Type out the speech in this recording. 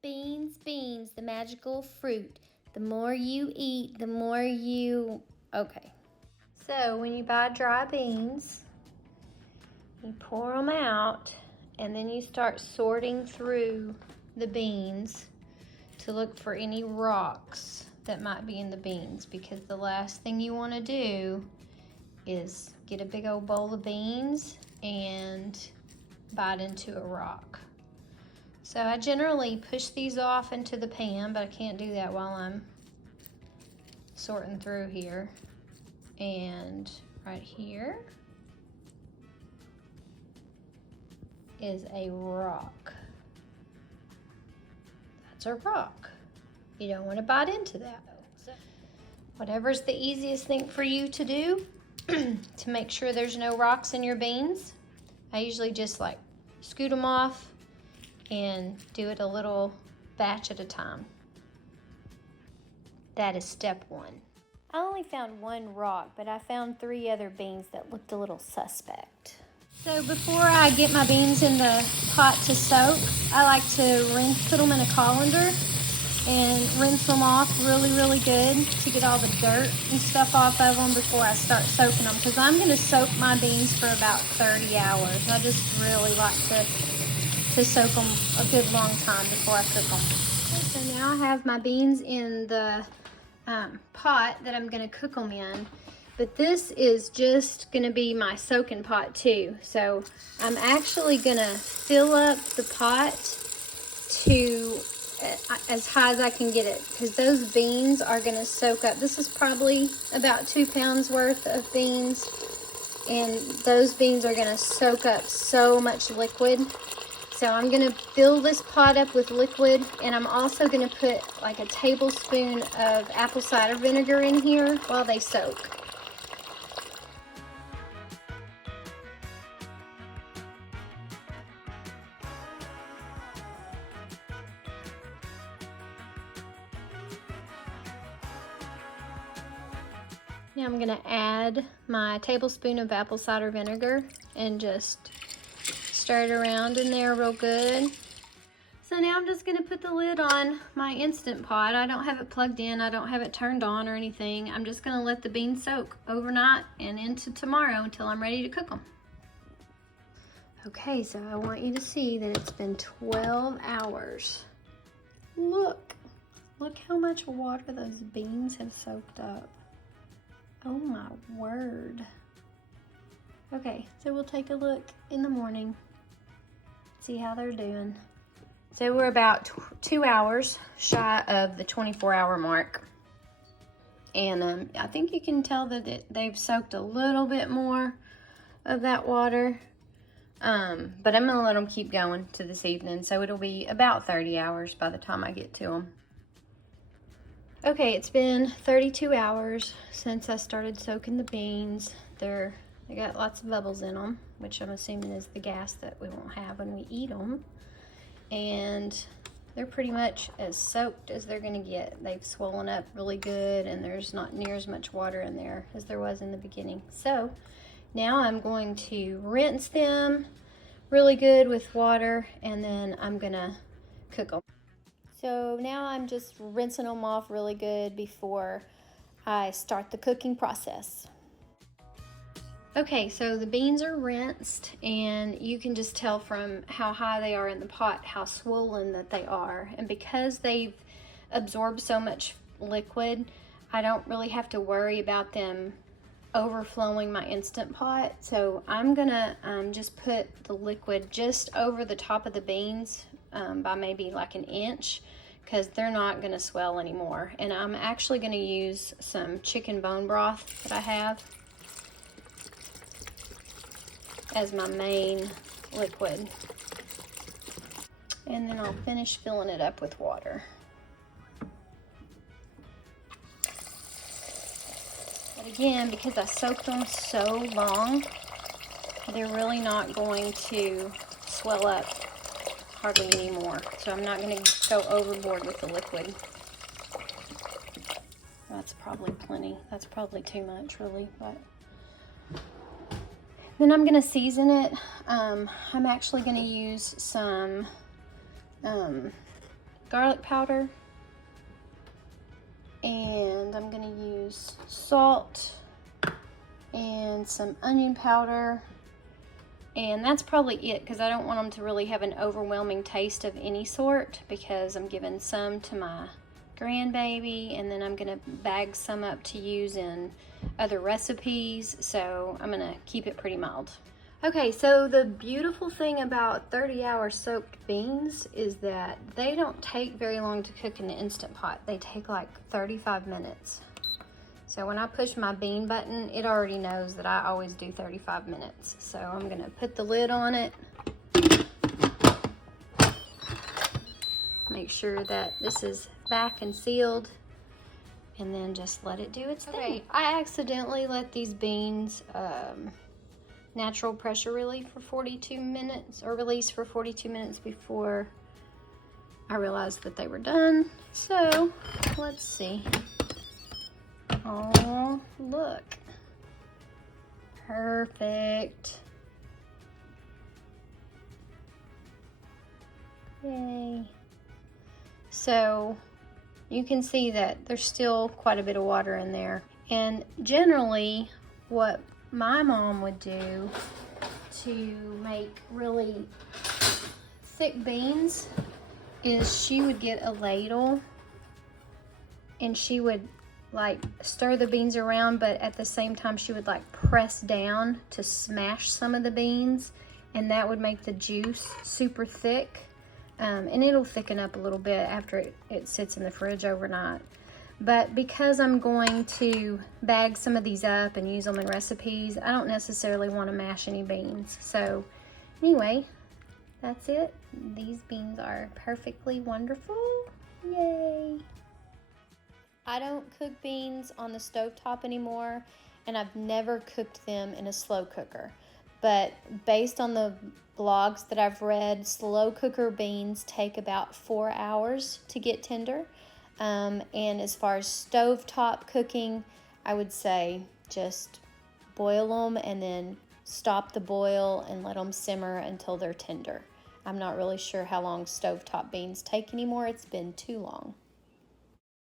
Beans, beans, the magical fruit. The more you eat, the more you... Okay. So when you buy dry beans, you pour them out, and then you start sorting through the beans to look for any rocks that might be in the beans, because the last thing you want to do is get a big old bowl of beans and bite into a rock. So I generally push these off into the pan, but I can't do that while I'm sorting through here. And right here is a rock. That's a rock. You don't want to bite into that. So whatever's the easiest thing for you to do to make sure there's no rocks in your beans. I usually just like scoot them off and do it a little batch at a time. That is step one. I only found one rock, but I found 3 other beans that looked a little suspect. So before I get my beans in the pot to soak, I like to put them in a colander and rinse them off really, really good to get all the dirt and stuff off of them before I start soaking them, because I'm going to soak my beans for about 30 hours. I just really like to soak them a good long time before I cook them. Okay, so now I have my beans in the pot that I'm going to cook them in, but this is just going to be my soaking pot too. So I'm actually going to fill up the pot to as high as I can get it, because those beans are going to soak up. This is probably about 2 pounds worth of beans, and those beans are going to soak up so much liquid. So I'm going to fill this pot up with liquid, and I'm also going to put like a tablespoon of apple cider vinegar in here while they soak. Now I'm going to add my tablespoon of apple cider vinegar and just stir it around in there real good. So now I'm just going to put the lid on my Instant Pot. I don't have it plugged in. I don't have it turned on or anything. I'm just going to let the beans soak overnight and into tomorrow until I'm ready to cook them. Okay, so I want you to see that it's been 12 hours. Look how much water those beans have soaked up. Oh my word. Okay, so we'll take a look in the morning, see how they're doing. So we're about 2 hours shy of the 24-hour mark. And I think you can tell that they've soaked a little bit more of that water. But I'm gonna let them keep going to this evening. So it'll be about 30 hours by the time I get to them. Okay, it's been 32 hours since I started soaking the beans. They got lots of bubbles in them, which I'm assuming is the gas that we won't have when we eat them. And they're pretty much as soaked as they're gonna get. They've swollen up really good, and there's not near as much water in there as there was in the beginning. So now I'm going to rinse them really good with water, and then I'm gonna cook them. So now I'm just rinsing them off really good before I start the cooking process. Okay, so the beans are rinsed, and you can just tell from how high they are in the pot how swollen that they are. And because they've absorbed so much liquid, I don't really have to worry about them overflowing my Instant Pot. So I'm gonna just put the liquid just over the top of the beans by maybe like an inch, because they're not gonna swell anymore. And I'm actually gonna use some chicken bone broth that I have as my main liquid. And then I'll finish filling it up with water. But again, because I soaked them so long, they're really not going to swell up hardly anymore. So I'm not going to go overboard with the liquid. That's probably plenty. That's probably too much, really. But then I'm going to season it. I'm actually going to use some garlic powder. And I'm gonna use salt and some onion powder. And that's probably it, because I don't want them to really have an overwhelming taste of any sort, because I'm giving some to my grandbaby, and then I'm gonna bag some up to use in other recipes, so I'm gonna keep it pretty mild. Okay, so the beautiful thing about 30-hour soaked beans is that they don't take very long to cook in the Instant Pot. They take like 35 minutes. So when I push my bean button, it already knows that I always do 35 minutes. So I'm gonna put the lid on it. Make sure that this is back and sealed, and then just let it do its thing. Okay, I accidentally let these beans natural pressure relief for 42 minutes, or release for 42 minutes before I realized that they were done. So let's see. Oh, look. Perfect. Yay. So you can see that there's still quite a bit of water in there. And generally, what my mom would do to make really thick beans is she would get a ladle and she would like stir the beans around, but at the same time she would like press down to smash some of the beans, and that would make the juice super thick. And it'll thicken up a little bit after it sits in the fridge overnight. But because I'm going to bag some of these up and use them in recipes, I don't necessarily want to mash any beans. So anyway, that's it. These beans are perfectly wonderful. Yay! I don't cook beans on the stovetop anymore, and I've never cooked them in a slow cooker. But based on the blogs that I've read, slow cooker beans take about 4 hours to get tender. And as far as stovetop cooking, I would say just boil them and then stop the boil and let them simmer until they're tender. I'm not really sure how long stovetop beans take anymore. It's been too long.